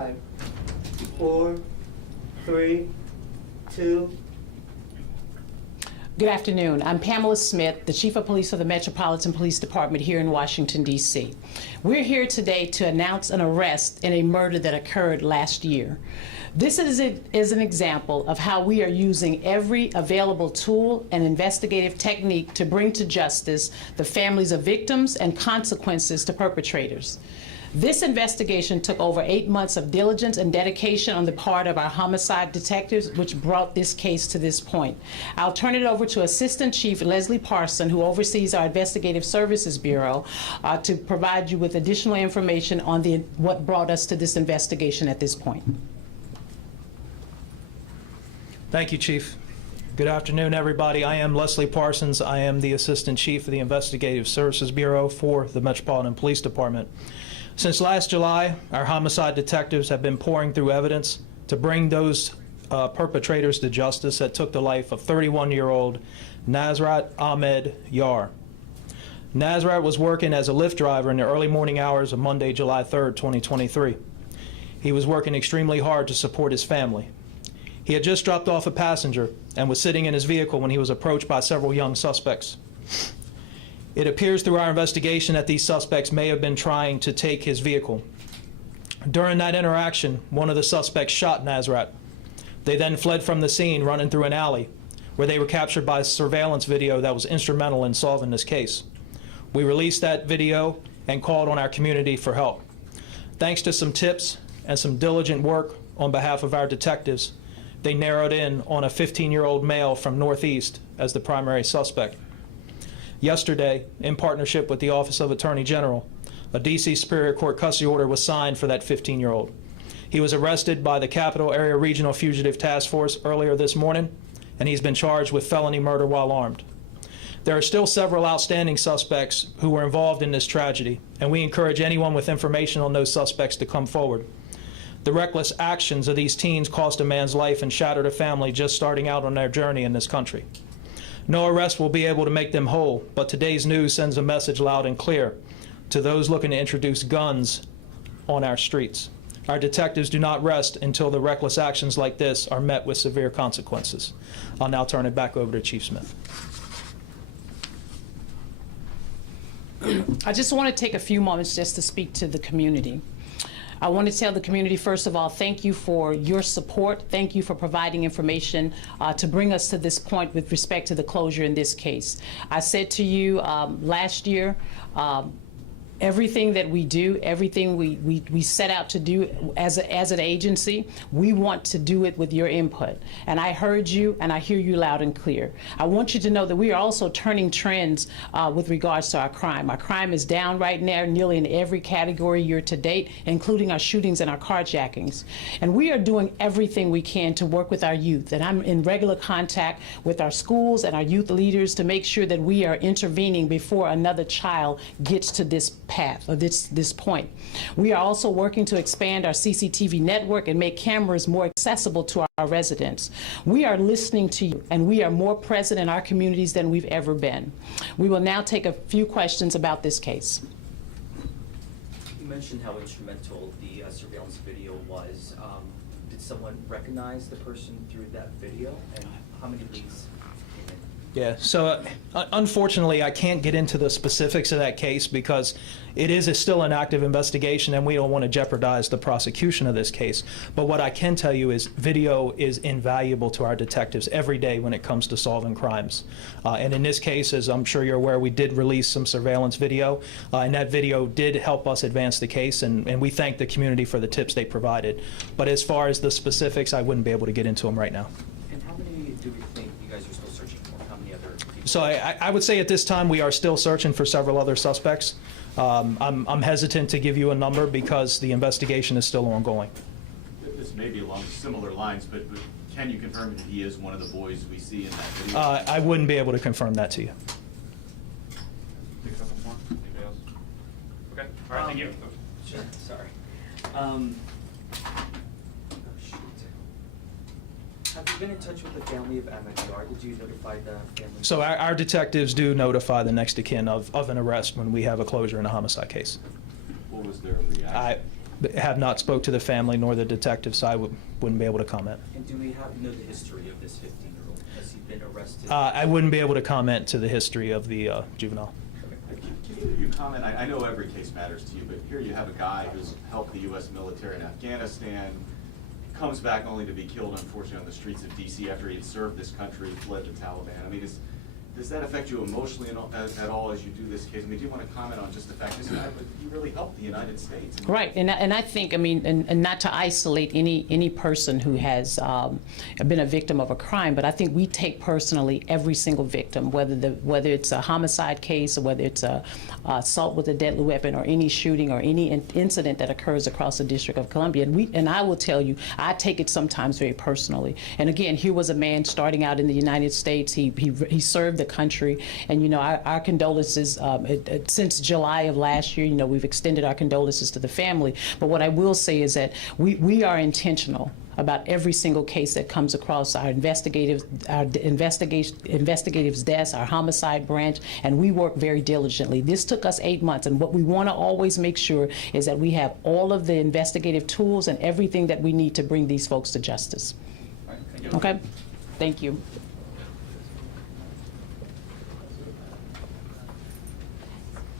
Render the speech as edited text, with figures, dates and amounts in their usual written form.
5, 4, 3, 2. Good afternoon. I'm Pamela Smith, the Chief of Police of the Metropolitan Police Department here in Washington, D.C. We're here today to announce an arrest in a murder that occurred last year. This is an example of how we are using every available tool and investigative technique to bring to justice the families of victims and consequences to perpetrators. This investigation took over 8 months of diligence and dedication on the part of our homicide detectives, which brought this case to this point. I'll turn it over to Assistant Chief Leslie Parson, who oversees our Investigative Services Bureau, to provide you with additional information on what brought us to this investigation at this point. Thank you, Chief. Good afternoon, everybody. I am Leslie Parsons. I am the Assistant Chief of the Investigative Services Bureau for the Metropolitan Police Department. Since last July, our homicide detectives have been pouring through evidence to bring those perpetrators to justice that took the life of 31-year-old Nasrat Ahmed Yar. Nasrat was working as a Lyft driver in the early morning hours of Monday, July 3rd, 2023. He was working extremely hard to support his family. He had just dropped off a passenger and was sitting in his vehicle when he was approached by several young suspects. It appears through our investigation that these suspects may have been trying to take his vehicle. During that interaction, one of the suspects shot Nasrat. They then fled from the scene, running through an alley, where they were captured by surveillance video that was instrumental in solving this case. We released that video and called on our community for help. Thanks to some tips and some diligent work on behalf of our detectives, they narrowed in on a 15-year-old male from Northeast as the primary suspect. Yesterday, in partnership with the Office of Attorney General, a D.C. Superior Court custody order was signed for that 15-year-old. He was arrested by the Capital Area Regional Fugitive Task Force earlier this morning, and he's been charged with felony murder while armed. There are still several outstanding suspects who were involved in this tragedy, and we encourage anyone with information on those suspects to come forward. The reckless actions of these teens cost a man's life and shattered a family just starting out on their journey in this country. No arrest will be able to make them whole, but today's news sends a message loud and clear to those looking to introduce guns on our streets. Our detectives do not rest until the reckless actions like this are met with severe consequences. I'll now turn it back over to Chief Smith. I just want to take a few moments just to speak to the community. I want to tell the community, first of all, thank you for your support. Thank you for providing information to bring us to this point with respect to the closure in this case. I said to you last year, everything that we do, everything we set out to do as an agency, we want to do it with your input. And I heard you, and I hear you loud and clear. I want you to know that we are also turning trends with regards to our crime. Our crime is down right now nearly in every category year to date, including our shootings and our carjackings. And we are doing everything we can to work with our youth. And I'm in regular contact with our schools and our youth leaders to make sure that we are intervening before another child gets to this path or this point. We are also working to expand our CCTV network and make cameras more accessible to our residents. We are listening to you, and we are more present in our communities than we've ever been. We will now take a few questions about this case. You mentioned how instrumental the surveillance video was. Did someone recognize the person through that video, and how many leads came in? Yeah, so unfortunately, I can't get into the specifics of that case because it is still an active investigation and we don't want to jeopardize the prosecution of this case. But what I can tell you is video is invaluable to our detectives every day when it comes to solving crimes. And in this case, as I'm sure you're aware, we did release some surveillance video, and that video did help us advance the case, and we thank the community for the tips they provided. But as far as the specifics, I wouldn't be able to get into them right now. And how many do we think you guys are still searching for? How many other people? So I would say at this time we are still searching for several other suspects. I'm hesitant to give you a number because the investigation is still ongoing. This may be along similar lines, but can you confirm that he is one of the boys we see in that video? I wouldn't be able to confirm that to you. Take a couple more. Anybody else? Okay, all right, thank you. Sure, sorry. Oh, shoot. Have you been in touch with the family of MXR? Did you notify the family? So our detectives do notify the next of kin of an arrest when we have a closure in a homicide case. What was their reaction? have not spoke to the family nor the detective, so I wouldn't be able to comment. And do we know the history of this 15-year-old? Has he been arrested? I wouldn't be able to comment to the history of the juvenile. Can either of you comment, I know every case matters to you, but here you have a guy who's helped the U.S. military in Afghanistan, comes back only to be killed, unfortunately, on the streets of D.C. after he had served this country, fled the Taliban. I mean, does that affect you emotionally at all as you do this case? I mean, do you want to comment on just the fact this guy, he really helped the United States? Right, and I think, I mean, and not to isolate any person who has been a victim of a crime, but I think we take personally every single victim, whether it's a homicide case or whether it's a assault with a deadly weapon or any shooting or any incident that occurs across the District of Columbia. And I will tell you, I take it sometimes very personally. And again, here was a man starting out in the United States. He served the country, and you know, our condolences since July of last year. You know, we've extended our condolences to the family. But what I will say is that we are intentional about every single case that comes across our investigators' desk, our homicide branch, and we work very diligently. This took us 8 months, and what we want to always make sure is that we have all of the investigative tools and everything that we need to bring these folks to justice. All right, thank you. Okay? Thank you.